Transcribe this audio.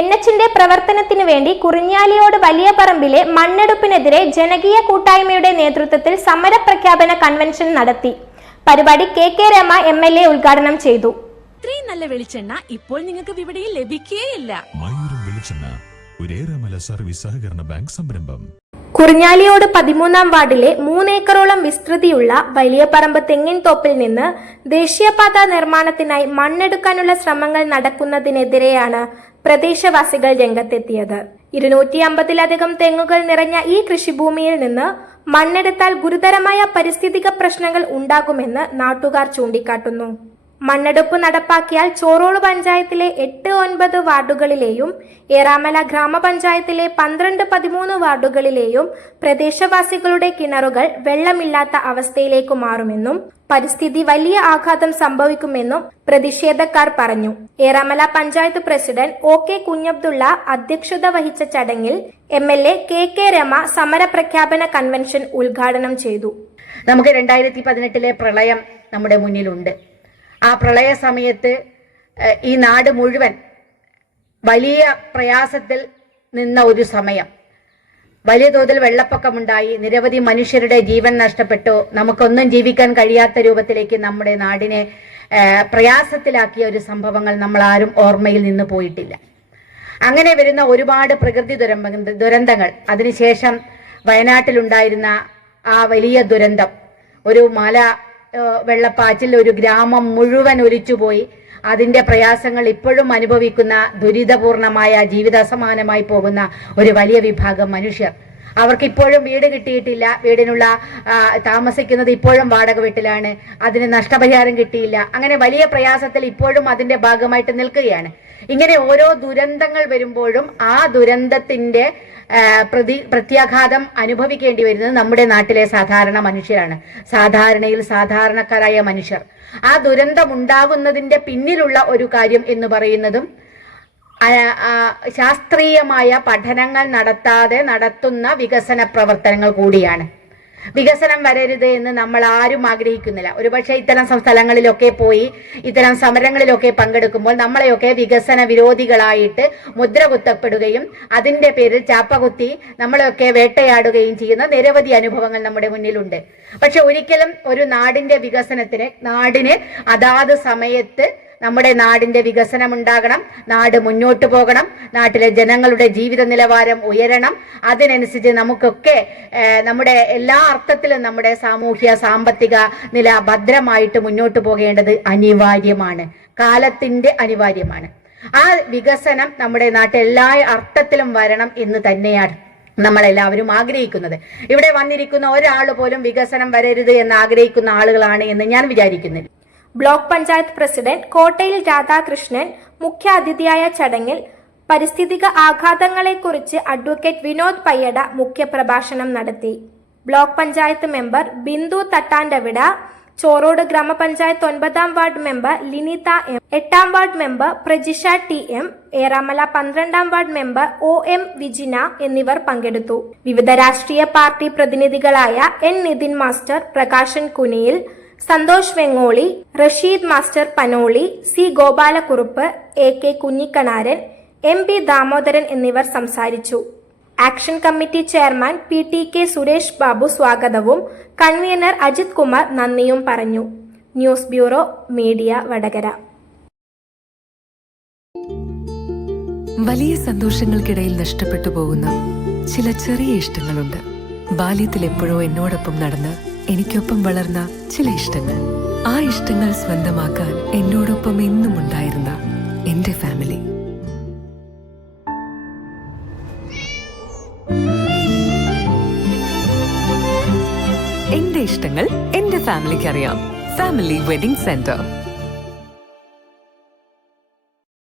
NHന്റെ പ്രവർത്തനത്തിനു വേണ്ടി കുറിഞ്ഞാലിയോട് വലിയപറമ്പിലെ മണ്ണെടുപ്പിനെതിരെ ജനകീയ കൂട്ടായ്മയുടെ നേതൃത്വത്തിൽ സമരപ്രഖ്യാപന കൺവെൻഷൻ നടത്തി. പരിപാടി KK രമ MLA ഉദ്ഘാടനം ചെയ്തു. ഇത്രയും നല്ല വെളിച്ചെണ്ണ ഇപ്പോൾ നിങ്ങൾക്ക് വിപണിയിൽ ലഭിക്കുകയില്ല. സർവീസ് സഹകരണ ബാങ്ക് സംരംഭം. കുറിഞ്ഞാലിയോട് 13-ാം വാർഡിലെ 3 ഏക്കറോളം വിസ്തൃതിയുള്ള വലിയപറമ്പ് തെങ്ങിൻതോപ്പിൽ നിന്ന് ദേശീയപാത നിർമ്മാണത്തിനായി മണ്ണെടുക്കാനുള്ള ശ്രമങ്ങൾ നടക്കുന്നതിനെതിരെയാണ് പ്രദേശവാസികൾ രംഗത്തെത്തിയത്. 250-ലധികം തെങ്ങുകൾ നിറഞ്ഞ ഈ കൃഷിഭൂമിയിൽ നിന്ന് മണ്ണെടുത്താൽ ഗുരുതരമായ പാരിസ്ഥിതിക പ്രശ്നങ്ങൾ ഉണ്ടാകുമെന്ന് നാട്ടുകാർ ചൂണ്ടിക്കാട്ടുന്നു. മണ്ണെടുപ്പ് നടപ്പാക്കിയാൽ ചോറോട് പഞ്ചായത്തിലെ 8-9 വാർഡുകളിലെയും ഏറാമല ഗ്രാമപഞ്ചായത്തിലെ 12-13 വാർഡുകളിലെയും പ്രദേശവാസികളുടെ കിണറുകൾ വെള്ളമില്ലാത്ത അവസ്ഥയിലേക്ക് മാറുമെന്നും പരിസ്ഥിതി വലിയ ആഘാതം സംഭവിക്കുമെന്നും പ്രതിഷേധക്കാർ പറഞ്ഞു. ഏറാമല പഞ്ചായത്ത് പ്രസിഡന്റ് OK കുഞ്ഞബ്ദുള്ള അധ്യക്ഷത വഹിച്ച ചടങ്ങിൽ MLA KK രമ സമരപ്രഖ്യാപന കൺവെൻഷൻ ഉദ്ഘാടനം ചെയ്തു. നമുക്ക് 2018-ലെ പ്രളയം നമ്മുടെ മുന്നിലുണ്ട്. ആ പ്രളയ സമയത്ത് ഈ നാട് മുഴുവൻ വലിയ പ്രയാസത്തിൽ നിന്ന ഒരു സമയം. വലിയ തോതിൽ വെള്ളപ്പൊക്കമുണ്ടായി, നിരവധി മനുഷ്യരുടെ ജീവൻ നഷ്ടപ്പെട്ടു. നമുക്കൊന്നും ജീവിക്കാൻ കഴിയാത്ത രൂപത്തിലേക്ക് നമ്മുടെ നാടിനെ പ്രയാസത്തിലാക്കിയ ഒരു സംഭവങ്ങൾ നമ്മൾ ആരും ഓർമ്മയിൽ നിന്ന് പോയിട്ടില്ല. അങ്ങനെ വരുന്ന ഒരുപാട് പ്രകൃതി ദുരന്തങ്ങൾ, അതിനുശേഷം വയനാട്ടിലുണ്ടായിരുന്ന ആ വലിയ ദുരന്തം, ഒരു വെള്ളപ്പാച്ചിൽ ഒരു ഗ്രാമം മുഴുവൻ ഒലിച്ചുപോയി. അതിന്റെ പ്രയാസങ്ങൾ ഇപ്പോഴും അനുഭവിക്കുന്ന ദുരിതപൂർണമായ ജീവിതസമാനമായി പോകുന്ന ഒരു വലിയ വിഭാഗം മനുഷ്യർ. അവർക്ക് ഇപ്പോഴും വീട് കിട്ടിയിട്ടില്ല. വീടിനുള്ള താമസിക്കുന്നത് ഇപ്പോഴും വാടക വീട്ടിലാണ്. അതിന് നഷ്ടപരിഹാരം കിട്ടിയില്ല. അങ്ങനെ വലിയ പ്രയാസത്തിൽ ഇപ്പോഴും അതിന്റെ ഭാഗമായിട്ട് നിൽക്കുകയാണ്. ഇങ്ങനെ ഓരോ ദുരന്തങ്ങൾ വരുമ്പോഴും ആ ദുരന്തത്തിന്റെ പ്രത്യാഘാതം അനുഭവിക്കേണ്ടി വരുന്നത് നമ്മുടെ നാട്ടിലെ സാധാരണ മനുഷ്യരാണ്. സാധാരണക്കാരായ മനുഷ്യർ. ആ ദുരന്തം ഉണ്ടാകുന്നതിന്റെ പിന്നിലുള്ള ഒരു കാര്യം എന്ന് പറയുന്നതും ശാസ്ത്രീയമായ പഠനങ്ങൾ നടത്താതെ നടത്തുന്ന വികസന പ്രവർത്തനങ്ങൾ കൂടിയാണ്. വികസനം വരരുത് എന്ന് നമ്മൾ ആരും ആഗ്രഹിക്കുന്നില്ല. ഒരുപക്ഷെ ഇത്തരം സ്ഥലങ്ങളിലൊക്കെ പോയി ഇത്തരം സമരങ്ങളിലൊക്കെ പങ്കെടുക്കുമ്പോൾ നമ്മളെയൊക്കെ വികസന വിരോധികളായിട്ട് മുദ്ര കുത്തപ്പെടുകയും അതിന്റെ പേരിൽ ചാപ്പകുത്തി നമ്മളെയൊക്കെ വേട്ടയാടുകയും ചെയ്യുന്ന നിരവധി അനുഭവങ്ങൾ നമ്മുടെ മുന്നിലുണ്ട്. പക്ഷെ ഒരിക്കലും ഒരു നാടിന്റെ വികസനത്തിന്, നാടിന് അതാത് സമയത്ത് നമ്മുടെ നാടിന്റെ വികസനം ഉണ്ടാകണം, നാട് മുന്നോട്ട് പോകണം, നാട്ടിലെ ജനങ്ങളുടെ ജീവിത നിലവാരം ഉയരണം. അതിനനുസരിച്ച് നമുക്കൊക്കെ നമ്മുടെ എല്ലാ അർത്ഥത്തിലും നമ്മുടെ സാമൂഹ്യ സാമ്പത്തിക നില ഭദ്രമായിട്ട് മുന്നോട്ട് പോകേണ്ടത് അനിവാര്യമാണ്, കാലത്തിന്റെ അനിവാര്യമാണ്. ആ വികസനം നമ്മുടെ നാട്ടിൽ എല്ലാ അർത്ഥത്തിലും വരണം എന്ന് തന്നെയാണ് നമ്മളെല്ലാവരും ആഗ്രഹിക്കുന്നത്. ഇവിടെ വന്നിരിക്കുന്ന ഒരാൾ പോലും വികസനം വരരുത് എന്ന് ആഗ്രഹിക്കുന്ന ആളുകളാണ് എന്ന് ഞാൻ വിചാരിക്കുന്നില്ല. ബ്ലോക്ക് പഞ്ചായത്ത് പ്രസിഡന്റ് കോട്ടയിൽ രാധാകൃഷ്ണൻ മുഖ്യാതിഥിയായ ചടങ്ങിൽ പാരിസ്ഥിതിക ആഘാതങ്ങളെക്കുറിച്ച് അഡ്വക്കേറ്റ് വിനോദ് പയ്യട മുഖ്യപ്രഭാഷണം നടത്തി. ബ്ലോക്ക് പഞ്ചായത്ത് മെമ്പർ ബിന്ദു തട്ടാൻഡവിട, ചോറോട് ഗ്രാമപഞ്ചായത്ത് 9-ാം വാർഡ് മെമ്പർ ലിനിത M, 8-ാം ward member Prajisha TM, Eramala 12-ാം വാർഡ് മെമ്പർ OM വിജിന എന്നിവർ പങ്കെടുത്തു. വിവിധ രാഷ്ട്രീയ പാർട്ടി പ്രതിനിധികളായ N Nithin master, Prakashan Kuniyil, Santhosh Vengoli, Rasheed master Panoli, C Gopalakurup, AK Kunhikannaran, MP Damodaran എന്നിവർ സംസാരിച്ചു. Action committee chairman PTK Suresh Babu സ്വാഗതവും കൺവീനർ അജിത് കുമാർ നന്ദിയും പറഞ്ഞു. News bureau media, Vadakara. വലിയ സന്തോഷങ്ങൾക്കിടയിൽ നഷ്ടപ്പെട്ടു പോകുന്ന ചില ചെറിയ ഇഷ്ടങ്ങളുണ്ട്. ബാല്യത്തിൽ എപ്പോഴോ എന്നോടൊപ്പം നടന്ന് എനിക്കൊപ്പം വളർന്ന ചില ഇഷ്ടങ്ങൾ. ആ ഇഷ്ടങ്ങൾ സ്വന്തമാക്കാൻ എന്നോടൊപ്പം എന്നും ഉണ്ടായിരുന്ന എന്റെ ഫാമിലി. എന്റെ ഇഷ്ടങ്ങൾ എന്റെ ഫാമിലിക്ക് അറിയാം. Family wedding centre.